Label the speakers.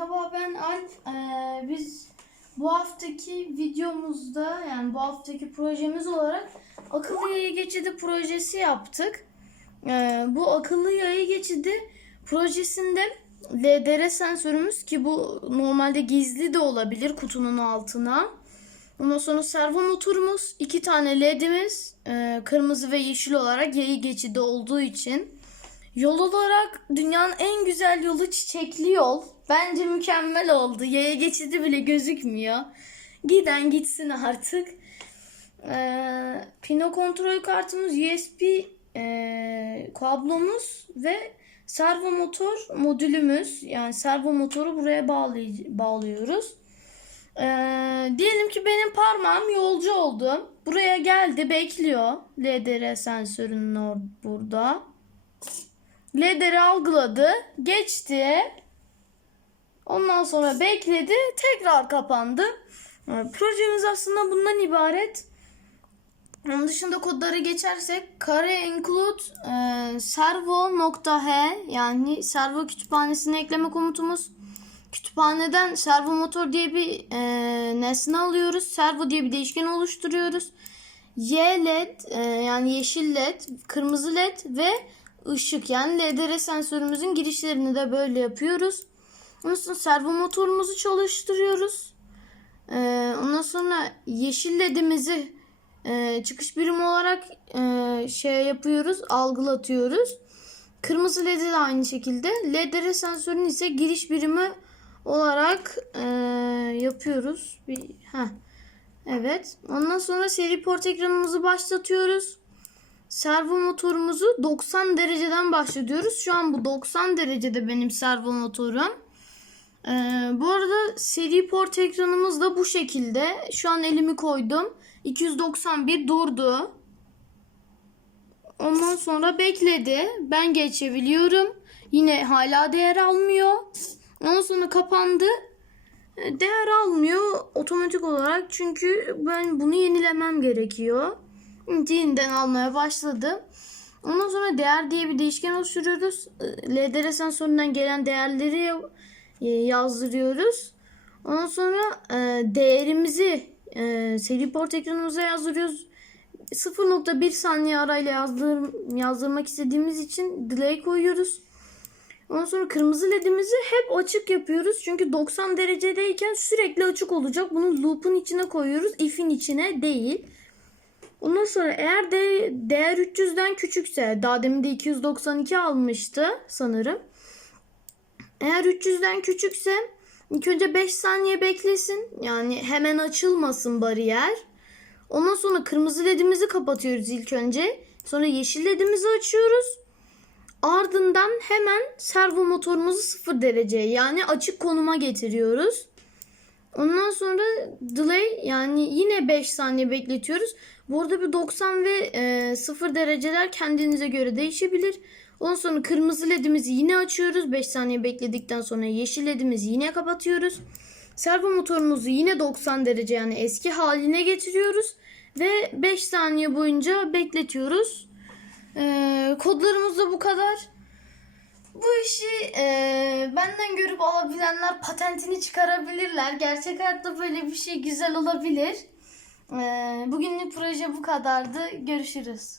Speaker 1: Merhaba ben Alp. Ee, biz bu haftaki videomuzda yani bu haftaki projemiz olarak akıllı yayı geçidi projesi yaptık. Ee, bu akıllı yayı geçidi projesinde LDR sensörümüz ki bu normalde gizli de olabilir kutunun altına. Ondan sonra servo motorumuz, iki tane LED'imiz, e, kırmızı ve yeşil olarak yayı geçidi olduğu için. Yol olarak dünyanın en güzel yolu çiçekli yol. Bence mükemmel oldu. Yaya geçidi bile gözükmüyor. Giden gitsin artık. Ee, Pino kontrol kartımız, USB e, kablomuz ve servo motor modülümüz. Yani servo motoru buraya bağlay- bağlıyoruz. Ee, diyelim ki benim parmağım yolcu oldu. Buraya geldi, bekliyor. LDR sensörünün or- burada. LED'leri algıladı. Geçti. Ondan sonra bekledi. Tekrar kapandı. Yani projemiz aslında bundan ibaret. Onun dışında kodları geçersek kare include e, servo.h yani servo kütüphanesine ekleme komutumuz. Kütüphaneden servo motor diye bir e, nesne alıyoruz. Servo diye bir değişken oluşturuyoruz. Y led e, yani yeşil led, kırmızı led ve ışık yani LDR sensörümüzün girişlerini de böyle yapıyoruz. Ondan sonra servo motorumuzu çalıştırıyoruz. Ee, ondan sonra yeşil ledimizi e, çıkış birimi olarak e, şey yapıyoruz, algılatıyoruz. Kırmızı ledi de aynı şekilde. LDR sensörünün ise giriş birimi olarak e, yapıyoruz. Bir, heh. Evet. Ondan sonra seri port ekranımızı başlatıyoruz. Servo motorumuzu 90 dereceden başlatıyoruz. Şu an bu 90 derecede benim servo motorum. Ee, bu arada seri port ekranımız da bu şekilde. Şu an elimi koydum. 291 durdu. Ondan sonra bekledi. Ben geçebiliyorum. Yine hala değer almıyor. Ondan sonra kapandı. Değer almıyor otomatik olarak çünkü ben bunu yenilemem gerekiyor. Yeniden almaya başladı. Ondan sonra değer diye bir değişken oluşturuyoruz. LDR sensöründen gelen değerleri e, yazdırıyoruz. Ondan sonra e, değerimizi e, seri port ekranımıza yazdırıyoruz. 0.1 saniye arayla yazdır, yazdırmak istediğimiz için delay koyuyoruz. Ondan sonra kırmızı ledimizi hep açık yapıyoruz. Çünkü 90 derecedeyken sürekli açık olacak. Bunu loop'un içine koyuyoruz. If'in içine değil. Ondan sonra eğer de değer 300'den küçükse daha demin de 292 almıştı sanırım. Eğer 300'den küçükse ilk önce 5 saniye beklesin. Yani hemen açılmasın bariyer. Ondan sonra kırmızı ledimizi kapatıyoruz ilk önce. Sonra yeşil ledimizi açıyoruz. Ardından hemen servo motorumuzu 0 dereceye yani açık konuma getiriyoruz. Ondan sonra delay yani yine 5 saniye bekletiyoruz. Bu arada bir 90 ve e, 0 dereceler kendinize göre değişebilir. Ondan sonra kırmızı ledimizi yine açıyoruz. 5 saniye bekledikten sonra yeşil ledimizi yine kapatıyoruz. Servo motorumuzu yine 90 derece yani eski haline getiriyoruz. Ve 5 saniye boyunca bekletiyoruz. E, kodlarımız da bu kadar. Bu işi e, benden görüp alabilenler patentini çıkarabilirler. Gerçek hayatta böyle bir şey güzel olabilir. E, bugünlük proje bu kadardı. Görüşürüz.